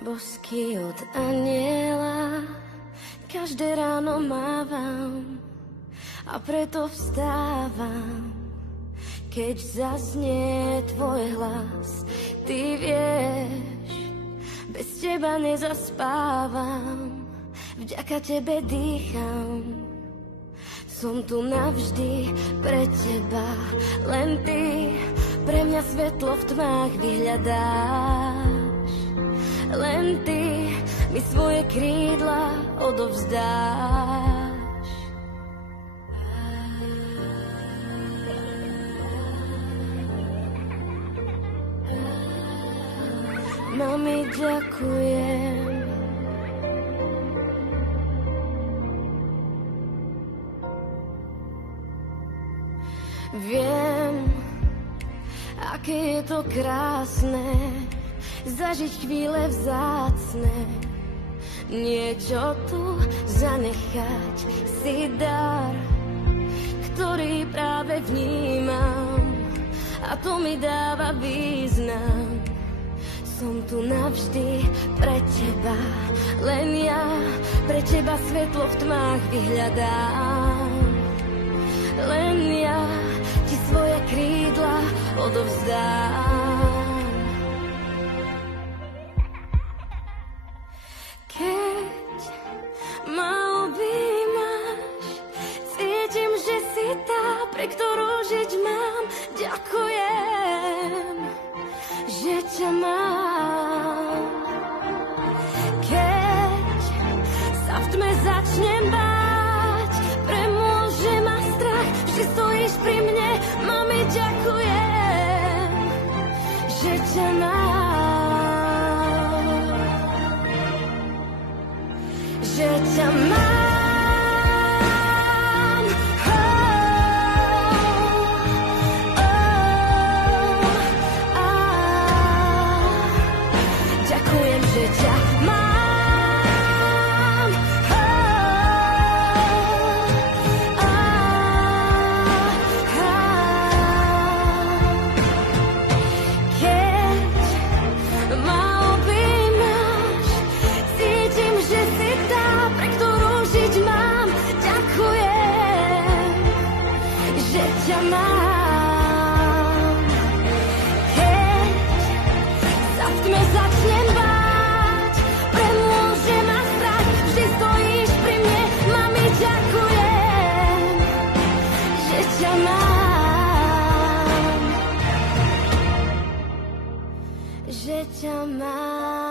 bosky od aniela, každé ráno mávam a preto vstávam, keď zaznie tvoj hlas. Ty vieš, bez teba nezaspávam, vďaka tebe dýcham. Som tu navždy pre teba, len ty pre mňa svetlo v tmách vyhľadáš. Len ty mi svoje krídla odovzdáš. Mami, ďakujem. Viem, aké je to krásne zažiť chvíle vzácne, niečo tu zanechať si dar, ktorý práve vnímam, a to mi dáva význam. Som tu navždy pre teba, len ja pre teba svetlo v tmách vyhľadám. Len ja ti svoje krídla odovzdám. Keď ma objímaš, cítim, že si tá, pre ktorú žiť mám. Ďakujem, že ťa mám. Keď sa v tme začnem báť, premôže ma strach, vždy stojíš pri mne. Mami, ďakujem, že ťa mám. Že ťa mám. Ďakujem, že ťa mám. Keď ma objímaš, cítim, že si tá, pre ktorú žiť mám. Ďakujem, že ťa mám. Keď sa v tme začnem báť, premôže ma strach, vždy stojíš pri mne. Mami, ďakujem, že ťa mám. Že ťa mám.